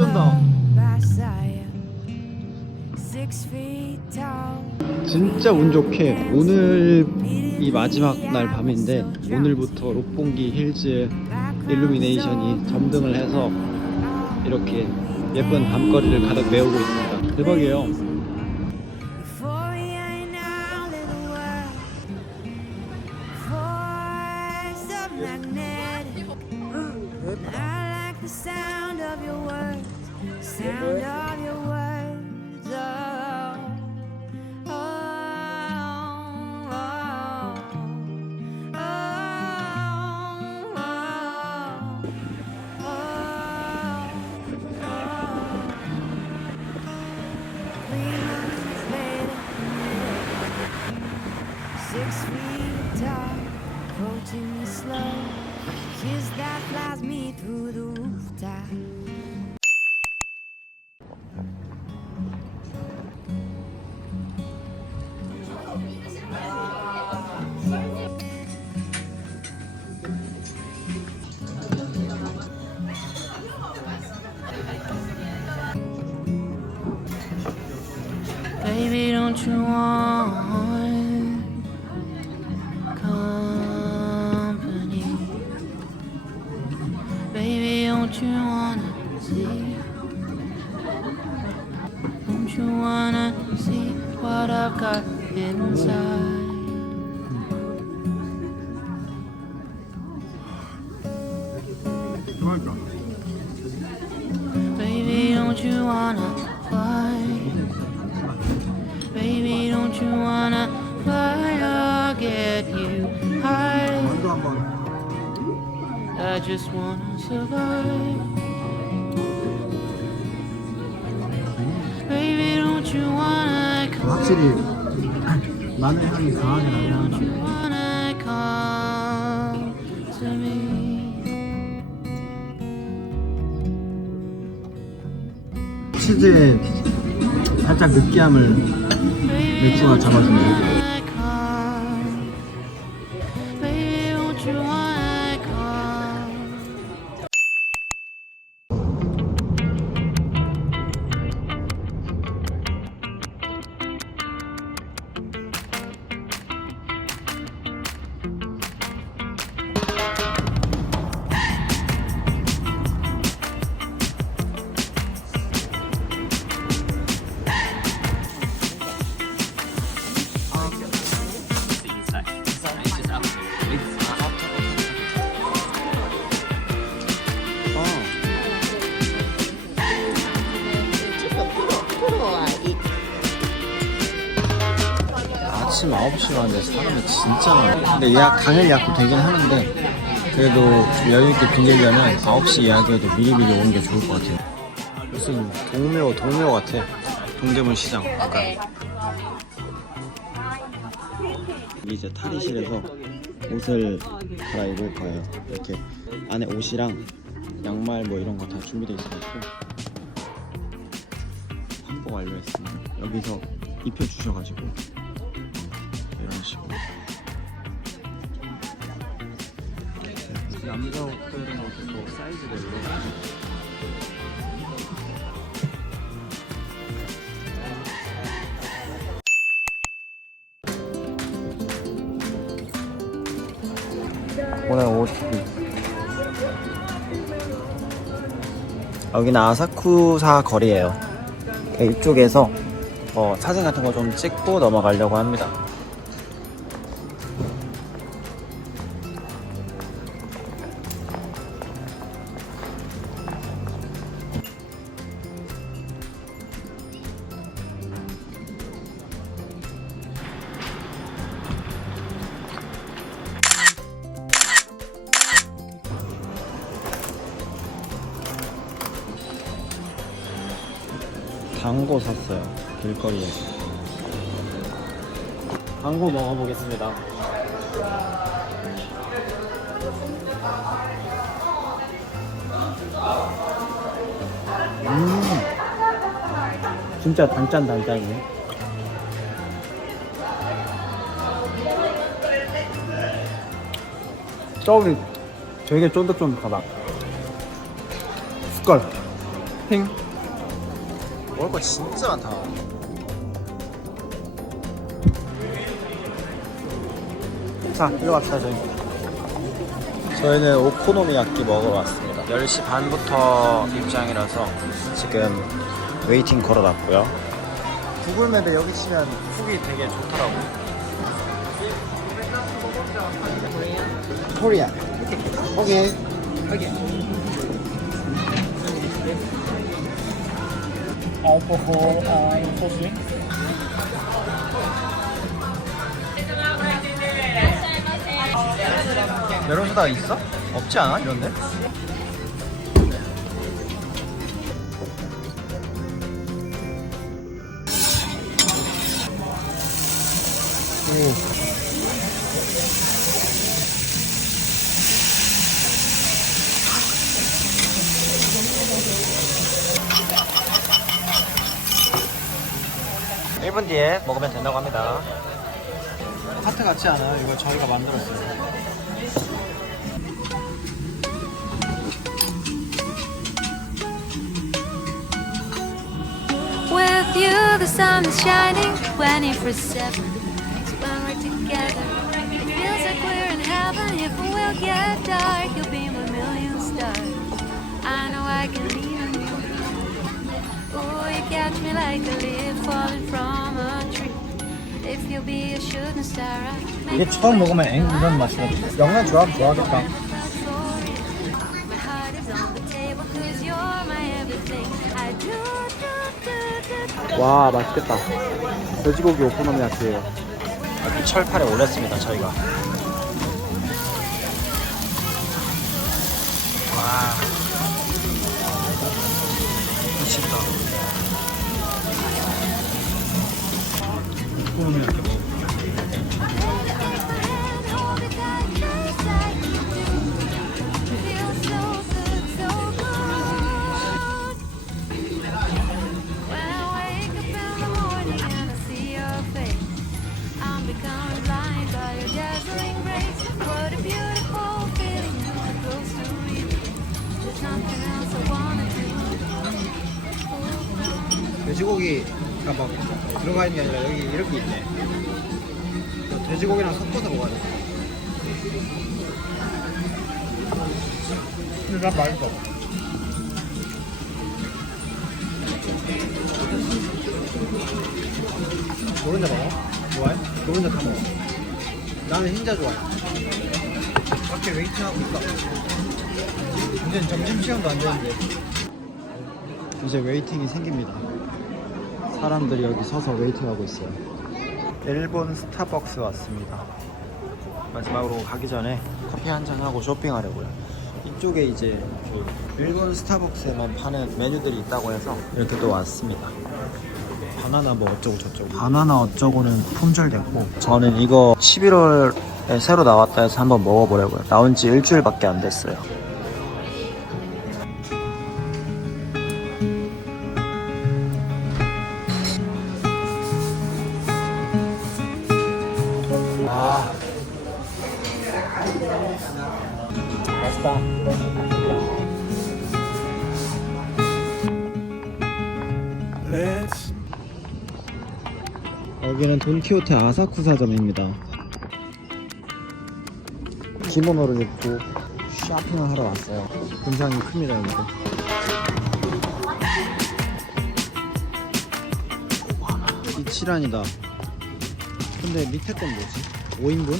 개쩐다. 진짜 운 좋게 오늘이 마지막 날 밤인데 오늘부터 롯봉기 힐즈 일루미네이션이 점등을 해서 이렇게 예쁜 밤거리를 가득 메우고 있습니다. 대박이에요. Approaching me slow, kiss that flies me through the rooftop. Baby, don't you want company? Baby, don't you wanna see? Don't you wanna see what I've got inside? Baby, don't you wanna fly? Baby, don't you wanna fly? I'll get you high. I just wanna survive. Baby, don't you wanna come? 확실히 마늘 향이 강하게 나요. Don't you wanna come to me? 치즈의 살짝 느끼함을 맥주가 잡아줍니다. Baby, don't you wanna come? 아침 9시 가는데 사람이 진짜 많아요. 근데 당일 예약도 되긴 하는데 그래도 좀 여유있게 빌리려면 9시 예약해도 미리미리 오는 게 좋을 것 같아요. 무슨 동묘 같아. 동대문 시장 약간. 이제 탈의실에서 옷을 갈아입을 거예요. 이렇게 안에 옷이랑 양말 뭐 이런 거 다 준비되어 있어가지고 환복 완료했습니다. 여기서 입혀주셔가지고 이런 식으로. 남자 옷들은 뭐 사이즈별로 오늘 옷이 여기는 아사쿠사 거리예요. 이쪽에서 사진 같은 거 좀 찍고 넘어가려고 합니다. 당고 샀어요. 길거리에서. 당고 먹어보겠습니다. 진짜 단짠이네. 떡이 되게 쫀득쫀득하다. 숟갈. 쇼핑. 먹을 거 진짜 많다. 자, 일로 갑시다 저희. 저희는 오코노미야끼 먹으러 왔습니다. 10시 반부터 입장이라서 지금 웨이팅 걸어놨고요. 구글맵에 여기 치면 훅이 되게 좋더라고. 코리아. 오케이. 알코올 소스. 메론소다 있어? 없지 않아? 이런데? 오. 1분 뒤에 먹으면 된다고 합니다. 하트 같지 않아요? 이거 저희가 만들었어요. With you, the sun is shining 24/7. So when we're together, it feels like we're in heaven. If it will get dark, you'll be my million stars. I know I can lean on you. Oh, you catch me like a leaf falling from a tree. If you'll be a shooting star, I'll make 이게 처음 먹으면 이런 맛이거든. 영양 조합 좋아하겠다. my heart is on the table 'cause you're my everything. I do. 와, 맛있겠다. 돼지고기 오코노미야끼예요. 여기 철판에 올렸습니다 저희가. 와 미친다. 오코노미야끼 먹어. 돼지고기가 막 들어가 있는 게 아니라 여기 이렇게 있네. 돼지고기랑 섞어서 먹어야 돼. 근데 난 맛있어. 노른자 먹어? 좋아해? 노른자 다 먹어. 나는 흰자 좋아해. 밖에 웨이팅하고 있다. 이제 점심시간도 안 되는데. 이제 웨이팅이 생깁니다. 사람들이 여기 서서 웨이팅하고 있어요. 일본 스타벅스 왔습니다. 마지막으로 가기 전에 커피 한잔 하고 쇼핑하려고요. 이쪽에 이제 일본 스타벅스에만 파는 메뉴들이 있다고 해서 이렇게 또 왔습니다. 바나나 뭐 어쩌고 저쩌고. 바나나 어쩌고는 품절됐고, 저는 이거 11월에 새로 나왔다 해서 한번 먹어보려고요. 나온 지 일주일밖에 안 됐어요. 아, 맛있다. 여기는 돈키호테 아사쿠사점입니다. 기모노를 입고 쇼핑을 하러 왔어요. 굉장히 큽니다 여기도. 이치란이다. 근데 밑에 건 뭐지? 5인분?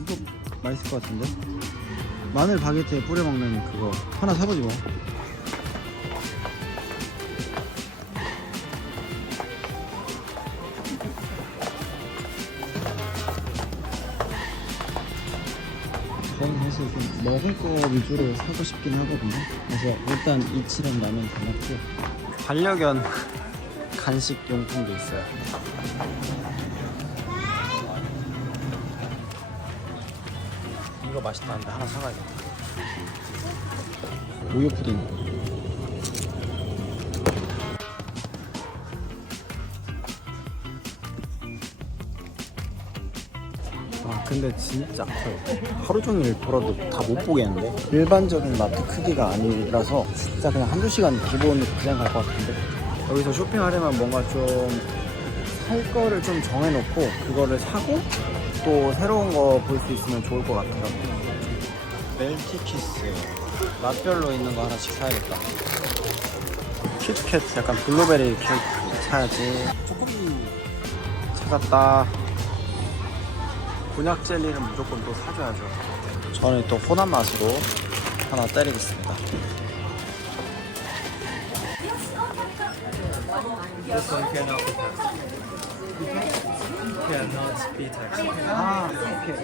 이거 맛있을 것 같은데? 마늘 바게트에 뿌려 먹는 그거 하나 사보지 뭐. 저는 사실 좀 먹을 거 위주로 사고 싶긴 하거든요. 그래서 일단 이치란 라면 다 먹고, 반려견 간식 용품도 있어요. 이거 맛있다는데 하나 사가야겠다. 우유 푸딩. 와, 와 근데 진짜 커요. 하루 종일 돌아도 다 못 보겠는데? 일반적인 마트 크기가 아니라서 진짜 그냥 한두 시간 기본 그냥 갈 것 같은데. 여기서 쇼핑하려면 뭔가 좀 살 거를 좀 정해놓고 그거를 사고 또 새로운 거 볼 수 있으면 좋을 것 같더라고요. 멜티키스 맛별로 있는 거 하나씩 사야겠다. 키트캣 약간 블루베리 케이크 사야지. 초코미 찾았다. 곤약 젤리는 무조건 또 사줘야죠. 저는 또 혼한 맛으로 하나 때리겠습니다. This one cannot be taxed. Cannot be taxed. 아, 오케이.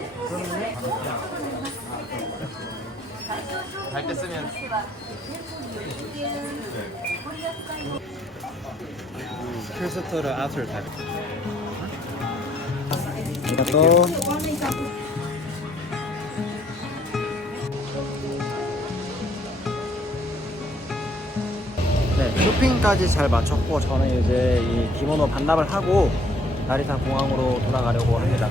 갈때 쓰면 필수토를 after tax. 이것도 네, 쇼핑까지 잘 마쳤고 저는 이제 이 기모노 반납을 하고 나리타 공항으로 돌아가려고 합니다.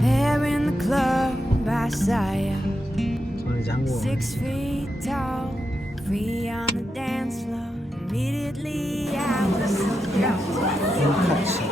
There in the club, I saw you. 저는 이제 한국 6 feet tall, free on the dance floor. Immediately I was so drunk. 컵스